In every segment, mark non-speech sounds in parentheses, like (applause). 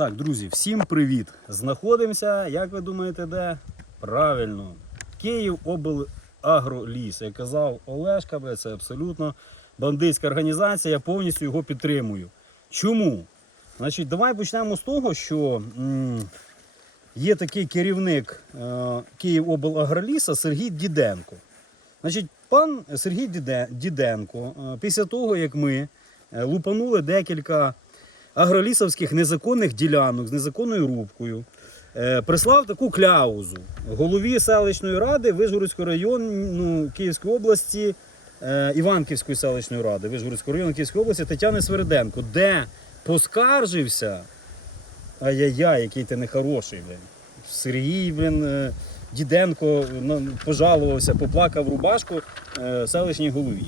Так, друзі, всім привіт! Знаходимося, як ви думаєте, де? Правильно, Київ облагроліс. Як казав Олешка, це абсолютно бандитська організація, я повністю його підтримую. Чому? Значить, давай почнемо з того, що м, є такий керівник е, Київ облагроліса Сергій Діденко. Значить, пан Сергій Діде- Діденко, е, після того, як ми е, лупанули декілька агролісовських незаконних ділянок з незаконною рубкою, е, прислав таку кляузу голові селищної ради Вишгородського району Київської області, е, Іванківської селищної ради Вишгородського району Київської області Тетяни Свериденко, де поскаржився. Ай-яй-яй, який ти нехороший, блин. Сергій, блин, е, Діденко пожалувався, поплакав рубашку селищній голові.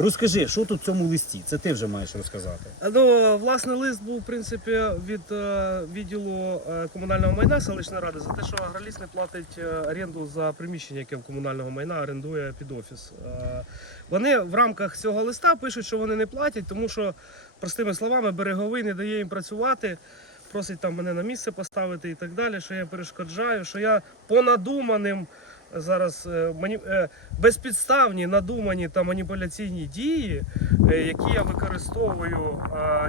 Розкажи, що тут в цьому листі? Це ти вже маєш розказати. Ну, власне, лист був в принципі від е, відділу е, комунального майна селищної ради за те, що агроліс не платить е, оренду за приміщення, яке в комунального майна орендує під офіс. Вони в рамках цього листа пишуть, що вони не платять, тому що, простими словами, береговий не дає їм працювати. Просить там мене на місце поставити і так далі, що я перешкоджаю, що я по надуманим зараз е, мані... е, безпідставні надумані та маніпуляційні дії, е, які я використовую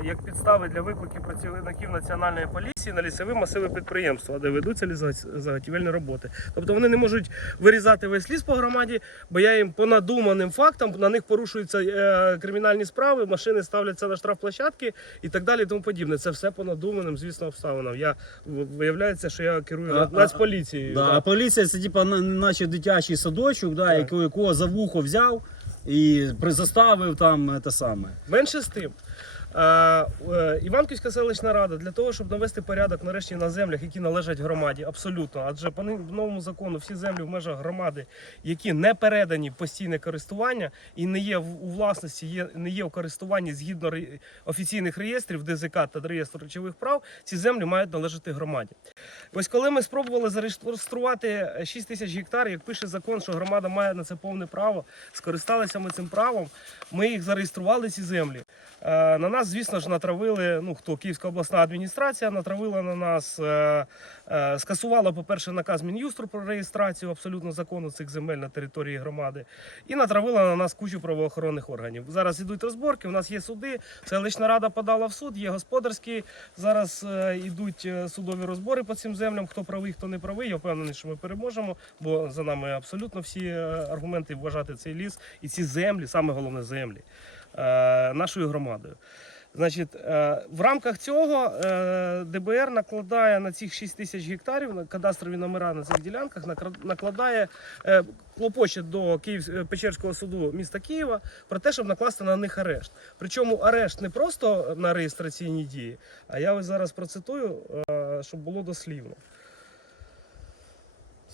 як підстави для викликів працівників національної поліції на лісові масиви підприємства, де ведуться лісозаготівельні роботи. Тобто вони не можуть вирізати весь ліс по громаді, бо я їм по надуманим фактам на них порушуються кримінальні справи, машини ставляться на штрафплощадки і так далі. І тому подібне. Це все по надуманим, звісно, обставинам. Я виявляється, що я керую А- нацполіцією. Да. а поліція це типа на- наче дитячий садочок, да, якого, якого за вухо взяв і при- заставив там е, те саме. Менше з тим. Е, е, Іванківська селищна рада для того, щоб навести порядок нарешті на землях, які належать громаді, абсолютно. Адже по новому закону всі землі в межах громади, які не передані в постійне користування і не є у власності, є, не є у користуванні згідно офіційних реєстрів ДЗК та реєстру речових прав, ці землі мають належати громаді. Ось коли ми спробували зареєструвати 6 тисяч гектар, як пише закон, що громада має на це повне право, скористалися ми цим правом. Ми їх зареєстрували ці землі. Е, На нас, звісно ж, натравили. Ну хто Київська обласна адміністрація натравила на нас, е, е, скасувала, по-перше, наказ Мін'юстру про реєстрацію абсолютно закону цих земель на території громади, і натравила на нас кучу правоохоронних органів. Зараз ідуть розборки. У нас є суди. Селищна рада подала в суд, є господарські. Зараз е, йдуть е, судові розбори по цим землям. Хто правий, хто не правий. Я впевнений, що ми переможемо, бо за нами абсолютно всі е, аргументи вважати цей ліс і ці землі, саме головне землі е, нашою громадою. Значить, е, в рамках цього е, ДБР накладає на цих 6 тисяч гектарів кадастрові номера на цих ділянках, накладає е, клопоче до Київ Печерського суду міста Києва про те, щоб накласти на них арешт. Причому арешт не просто на реєстраційні дії, а я ось зараз процитую, щоб було дослівно.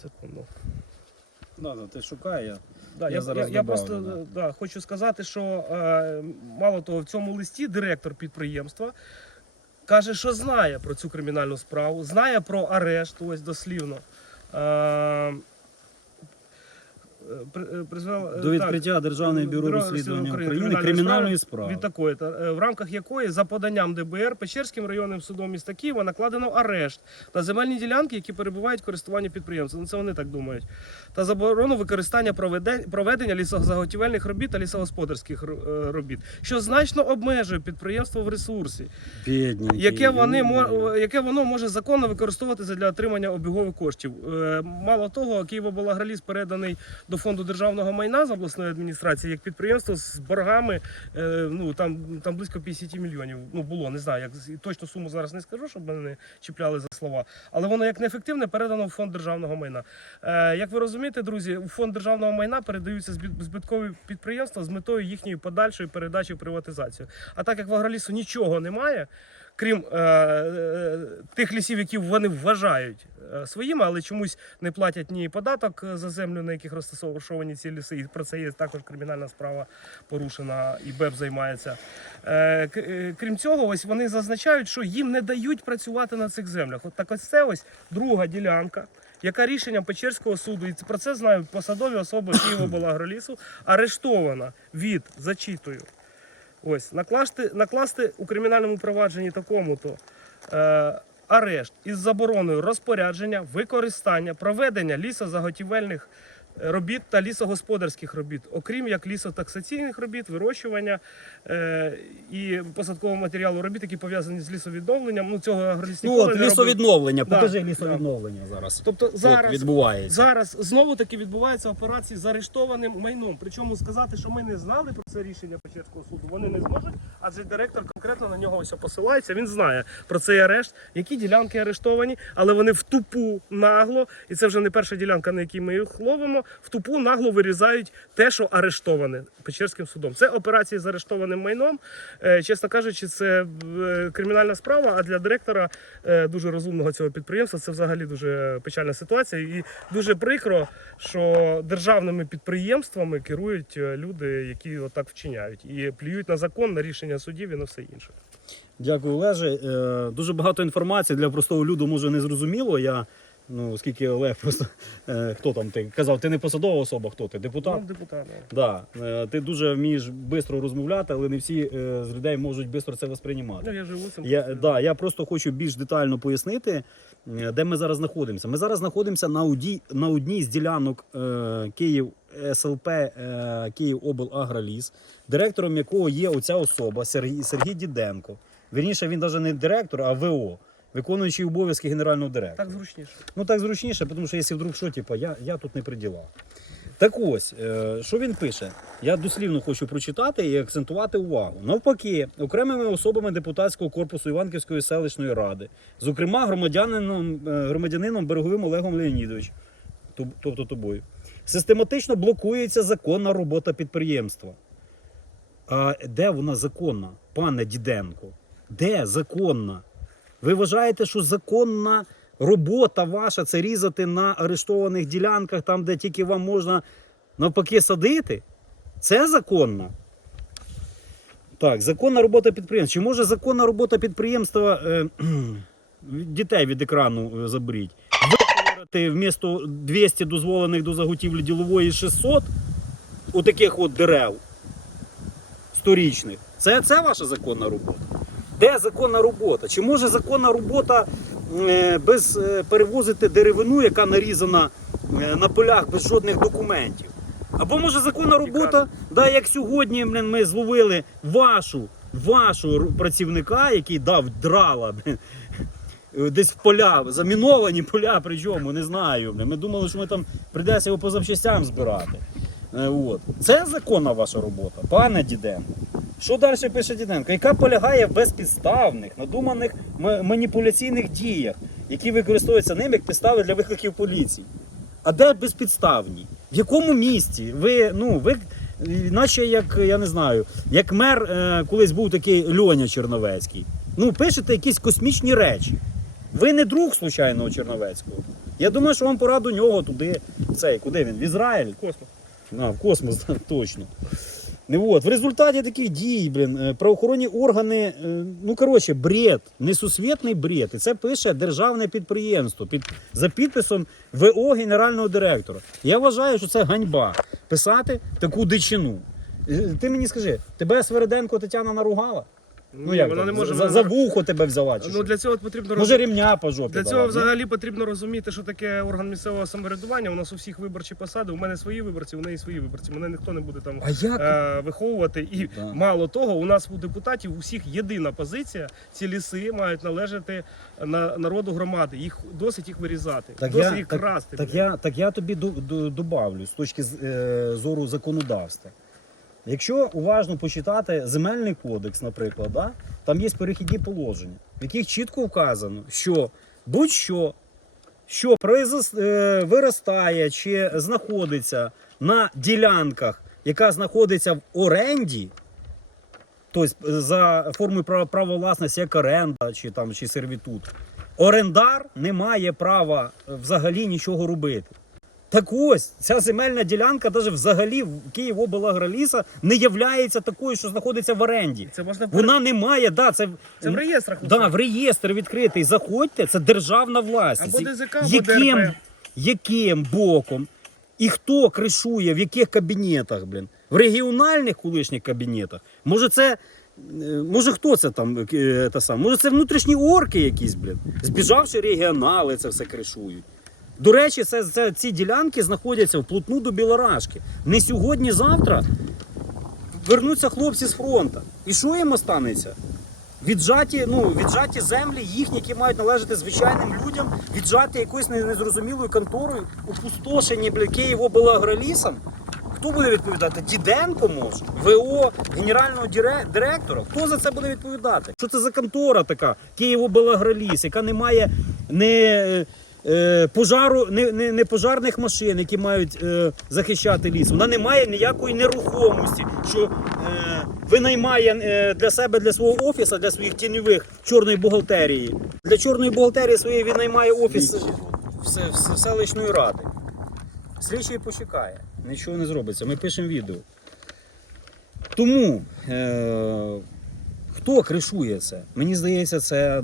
Секунду. Да, ти шукай, я. Да, Я я, зараз я, я добавлю, просто да. да. хочу сказати, що е, мало того, в цьому листі директор підприємства каже, що знає про цю кримінальну справу, знає про арешт, ось дослівно. Е, е, призвел, е, До так, відкриття Державного бюро Бюро розслідування розслідування України кримінальної справи. від такої, та, е, в рамках якої за поданням ДБР Печерським районним судом міста Києва накладено арешт на земельні ділянки, які перебувають в користуванні підприємства. Ну це вони так думають. Та заборону використання проведення лісозаготівельних робіт та лісогосподарських робіт, що значно обмежує підприємство в ресурсі, Бідненький. яке вони яке воно може законно використовувати для отримання обігових коштів. Мало того, Києвоблагроліс переданий до фонду державного майна з обласної адміністрації як підприємство з боргами. е, Ну там там близько 50 мільйонів. Ну було не знаю, як точну суму зараз не скажу, щоб мене не чіпляли за слова. Але воно як неефективне передано в фонд державного майна. Е, Як ви розумієте, друзі, у фонд державного майна передаються збиткові підприємства з метою їхньої подальшої передачі в приватизацію. А так як в агролісу нічого немає, крім е, е, тих лісів, які вони вважають е, своїми, але чомусь не платять ні податок е, за землю, на яких розташовані ці ліси. І про це є також кримінальна справа порушена, і БЕП займається. Е, е, Крім цього, ось вони зазначають, що їм не дають працювати на цих землях. От так ось це ось друга ділянка. Яка рішенням Печерського суду, і про це знають посадові особи Києво-Балагролісу, арештована від, зачитую, ось, накласти, накласти у кримінальному провадженні такому-то е, арешт із забороною розпорядження, використання, проведення лісозаготівельних робіт та лісогосподарських робіт, окрім як лісотаксаційних робіт, вирощування е, і посадкового матеріалу робіт, які пов'язані з лісовідновленням. Ну цього агроліс Ну от лісовідновлення. Да, Покажи да. лісовідновлення зараз. Тобто зараз відбувається. Зараз знову таки відбуваються операції з арештованим майном. Причому сказати, що ми не знали про це рішення Печерського суду, вони не зможуть, адже директор конкретно на нього ось посилається. Він знає про цей арешт, які ділянки арештовані, але вони в тупу нагло, і це вже не перша ділянка, на якій ми їх ловимо. В тупу нагло вирізають те, що арештоване Печерським судом. Це операції з арештованим майном. Е, Чесно кажучи, це е, кримінальна справа. А для директора е, дуже розумного цього підприємства це взагалі дуже печальна ситуація. І дуже прикро, що державними підприємствами керують люди, які отак вчиняють, і плюють на закон, на рішення судів і на все інше. Дякую, Олеже. Дуже багато інформації для простого люду може не зрозуміло. Я, ну, оскільки Олег просто е, хто там ти казав, ти не посадова особа, хто ти? Депутат? Ну, депутат. да. Да. Е, Ти дуже вмієш швидко розмовляти, але не всі е, з людей можуть швидко це восприймати. Ну, я живу цим. Я, да, я просто хочу більш детально пояснити, е, де ми зараз знаходимося. Ми зараз знаходимося на, одній, на одній з ділянок е, Київ СЛП е, Київ Облагроліс, директором якого є оця особа Сергій, Сергій Діденко. Вірніше, він навіть не директор, а ВО, виконуючий обов'язки генерального директора. Так зручніше. Ну так зручніше, тому що якщо вдруг що, типу, я, я тут не при ділах. Так ось, е, що він пише? Я дослівно хочу прочитати і акцентувати увагу. Навпаки, окремими особами депутатського корпусу Іванківської селищної ради, зокрема громадянином, е, громадянином Береговим Олегом Леонідовичем, тобто тобою, систематично блокується законна робота підприємства. А де вона законна, пане Діденко? Де законна? Ви вважаєте, що законна робота ваша це різати на арештованих ділянках, там, де тільки вам можна навпаки садити? Це законно? Так, законна робота підприємства. Чи може законна робота підприємства е, дітей від екрану е, заберіть? Виговорити вмісто 200 дозволених до заготівлі ділової 600 у таких от дерев сторічних. Це, це ваша законна робота? Де законна робота? Чи може законна робота е, без е, перевозити деревину, яка нарізана е, на полях без жодних документів? Або може законна робота, да, як сьогодні ми зловили вашу, вашу працівника, який дав драла десь в поля, заміновані поля, причому не знаю. Ми думали, що ми там прийдеться його по запчастям збирати. От. Це законна ваша робота, пане Діденко. Що далі пише Діденко? Яка полягає в безпідставних, надуманих маніпуляційних діях, які використовуються ним як підстави для викликів поліції. А де безпідставні? В якому місті? Ви, ну, ви, наче як, я не знаю, як мер е, колись був такий Льоня Черновецький. Ну, пишете якісь космічні речі. Ви не друг случайного Черновецького. Я думаю, що вам пора до нього туди, цей, куди він? В Ізраїль? Космос. А, в космос, (laughs) точно. Не от. В результаті таких дій, блін, е, правоохоронні органи, е, ну коротше, бред, несусвітний бред. І це пише державне підприємство під, за підписом ВО генерального директора. Я вважаю, що це ганьба писати таку дичину. Е, Ти мені скажи, тебе Свериденко Тетяна наругала? Ну, як вона не може за, за вухо тебе взяла? Чи Ну для цього потрібно Може рівня по жопі Для цього ні? взагалі потрібно розуміти, що таке орган місцевого самоврядування. У нас у всіх виборчі посади. У мене свої виборці, у неї свої виборці. Мене ніхто не буде там е, виховувати. І Да. мало того, у нас у депутатів у всіх єдина позиція. Ці ліси мають належати на народу громади. Їх досить їх вирізати, Так досить я, їх так, красти. так, я, так я тобі до- до- добавлю з точки е, зору законодавства. Якщо уважно почитати земельний кодекс, наприклад, да, там є перехідні положення, в яких чітко вказано, що будь-що, що е, виростає чи знаходиться на ділянках, яка знаходиться в оренді, тобто за формою права власності, як оренда чи, там, чи сервітут, орендар не має права е, взагалі нічого робити. Так ось, ця земельна ділянка навіть взагалі в Київоблагроліса не являється такою, що знаходиться в оренді. Це можна Вона не має, да, це, це в реєстрах. да, в реєстр відкритий. Заходьте, це державна власність. Або ДЗК, або яким, ДРП. яким боком і хто кришує, в яких кабінетах, блін? В регіональних колишніх кабінетах? Може, це Е, Може, хто це там? е, Та сам? Може, це внутрішні орки якісь, блін. Збіжавши регіонали, це все кришують. До речі, це, це, ці ділянки знаходяться вплотну до Білорашки. Не сьогодні, завтра вернуться хлопці з фронту. І що їм останеться? Віджаті, ну, віджаті землі їхні, які мають належати звичайним людям, віджаті якоюсь незрозумілою конторою, опустошені бля, Київоблагролісом. Хто буде відповідати? Діденко може? ВО генерального директора? Хто за це буде відповідати? Що це за контора така? Києво-Белагроліс, яка не має не, пожару, не, не, не пожарних машин, які мають е, захищати ліс. Вона не має ніякої нерухомості, що е, винаймає е, для себе, для свого офісу, для своїх тіньових чорної бухгалтерії. Для чорної бухгалтерії своєї він наймає офіс все- селищної ради. Слідчий почекає, нічого не зробиться. Ми пишемо відео. Тому е, хто кришує це? Мені здається, це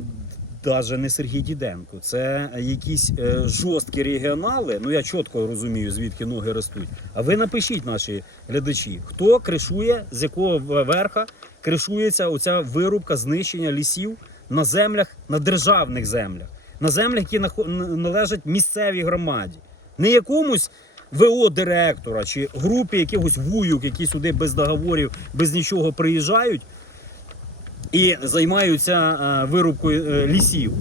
навіть не Сергій Діденко. Це якісь е, жорсткі регіонали. Ну я чітко розумію, звідки ноги ростуть. А ви напишіть, наші глядачі, хто кришує, з якого верха кришується оця вирубка знищення лісів на землях, на державних землях, на землях, які належать місцевій громаді. Не якомусь ВО директора чи групі якихось вуюк, які сюди без договорів, без нічого приїжджають і займаються е, вирубкою е, лісів.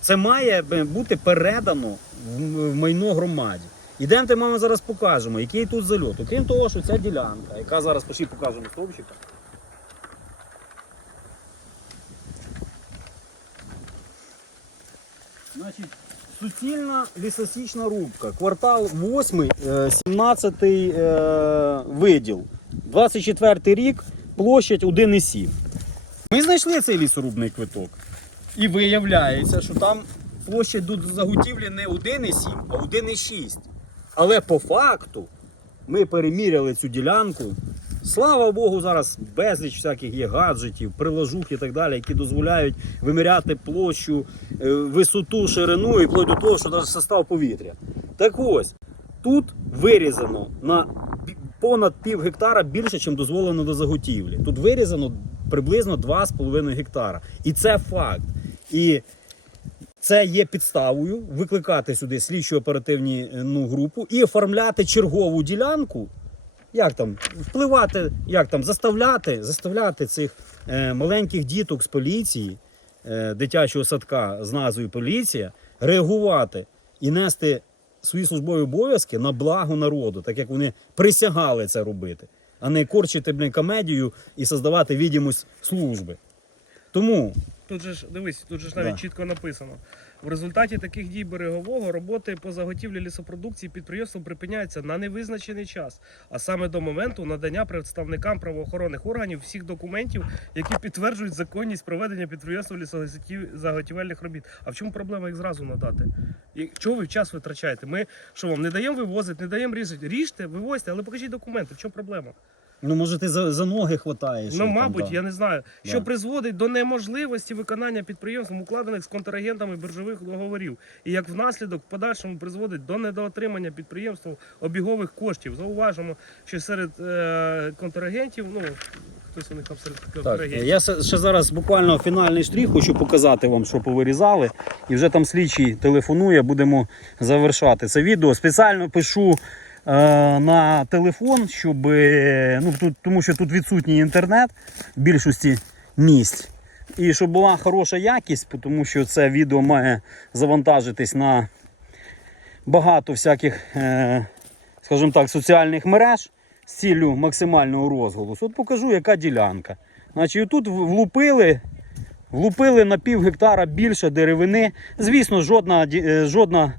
Це має бути передано в майно громаді. Ідемте, вам зараз покажемо, який тут зальот. Окрім того, що ця ділянка, яка зараз пошли покажемо стовпчика. Значить, суцільна лісосічна рубка. Квартал 8, 17 е, виділ. 24 рік, площадь 1,7. Ми знайшли цей лісорубний квиток. І виявляється, що там площадь до заготівлі не 1,7, а 1,6. Але по факту ми переміряли цю ділянку. Слава Богу, зараз безліч всяких є гаджетів, приложух і так далі, які дозволяють виміряти площу, е, висоту, ширину і вплоть до того, що навіть состав повітря. Так ось, тут вирізано на понад пів гектара більше, ніж дозволено до заготівлі. Тут вирізано приблизно 2,5 гектара. І це факт. І це є підставою викликати сюди слідчо оперативні ну, групу і оформляти чергову ділянку. Як там впливати, як там заставляти, заставляти цих е, маленьких діток з поліції, е, дитячого садка з назвою поліція, реагувати і нести свої службові обов'язки на благо народу, так як вони присягали це робити, а не корчити блін, комедію і создавати відомість служби. Тому Тут же ж дивись, тут же ж навіть Да. чітко написано. В результаті таких дій берегового роботи по заготівлі лісопродукції підприємством припиняються на невизначений час, а саме до моменту надання представникам правоохоронних органів всіх документів, які підтверджують законність проведення підприємства лісозаготівельних робіт. А в чому проблема їх зразу надати? І чого ви час витрачаєте? Ми що вам не даємо вивозити, не даємо різати. Ріжте, вивозьте, але покажіть документи. В чому проблема? Ну може ти за, за ноги хватаєш. Ну, там, мабуть, да. я не знаю, Да. що призводить до неможливості виконання підприємством укладених з контрагентами біржових договорів, і як внаслідок в подальшому призводить до недоотримання підприємством обігових коштів. Зауважимо, що серед е, контрагентів, ну хтось у них там серед Так, контрагентів. я ще ще зараз буквально фінальний штрих хочу показати вам, що повирізали. І вже там слідчий телефонує, будемо завершати це відео. Спеціально пишу на телефон, щоб, е, ну, тут, тому що тут відсутній інтернет в більшості місць. І щоб була хороша якість, тому що це відео має завантажитись на багато всяких, е, скажімо так, соціальних мереж з ціллю максимального розголосу. От покажу, яка ділянка. Значить, тут влупили, влупили на пів гектара більше деревини. Звісно, жодна, е, жодна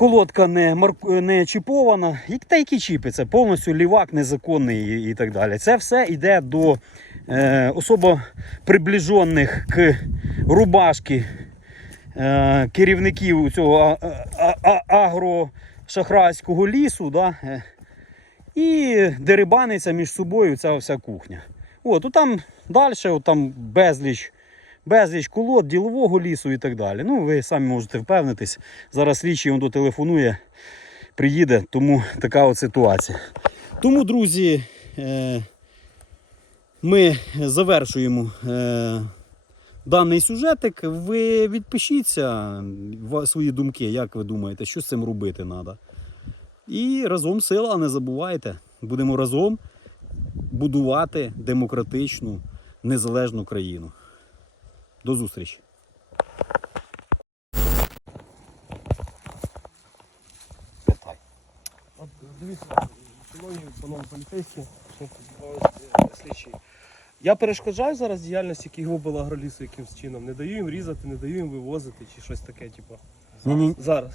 колодка не, марк- не чіпована. Та які чіпи? Це повністю лівак незаконний і, і так далі. Це все йде до е, особо приближених к рубашки е, керівників цього а- а- агрошахрайського лісу. Да? е, І дерибаниться між собою ця вся кухня. От, от там далі там безліч, безліч колод, ділового лісу і так далі. Ну, ви самі можете впевнитись. Зараз слідчий він дотелефонує, приїде, тому така от ситуація. Тому, друзі, е, ми завершуємо е, даний сюжетик. Ви відпишіться свої думки, як ви думаєте, що з цим робити треба. І разом сила, не забувайте. Будемо разом будувати демократичну, незалежну країну. До зустрічі! Питай. От дивіться, шановні панове поліцейські, слідчі. Я перешкоджаю зараз діяльності Київоблагролісу якимсь чином. Не даю їм різати, не даю їм вивозити чи щось таке, типу. Ні, ні, Зараз.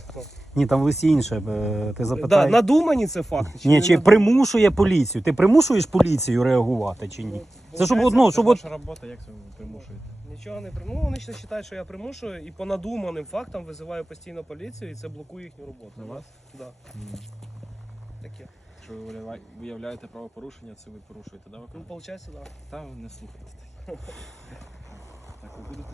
ні, там в листі інше. е, Ти Да, запитай. надумані це факти? Чи Ні, не чи надумані? примушує поліцію? Ти примушуєш поліцію реагувати чи ні? Це щоб одно, щоб от ваша робота, як це ви примушуєте? Нічого не примушую. Ну, вони ще вважають, що я примушую і по надуманим фактам визиваю постійно поліцію, і це блокує їхню роботу. На вас? Да. Таке. Що ви виявляє- виявляєте правопорушення, це ви порушуєте, да? Ну, ви? виходить, так. Да. Та ви не слухайте. (laughs) Так, ви будете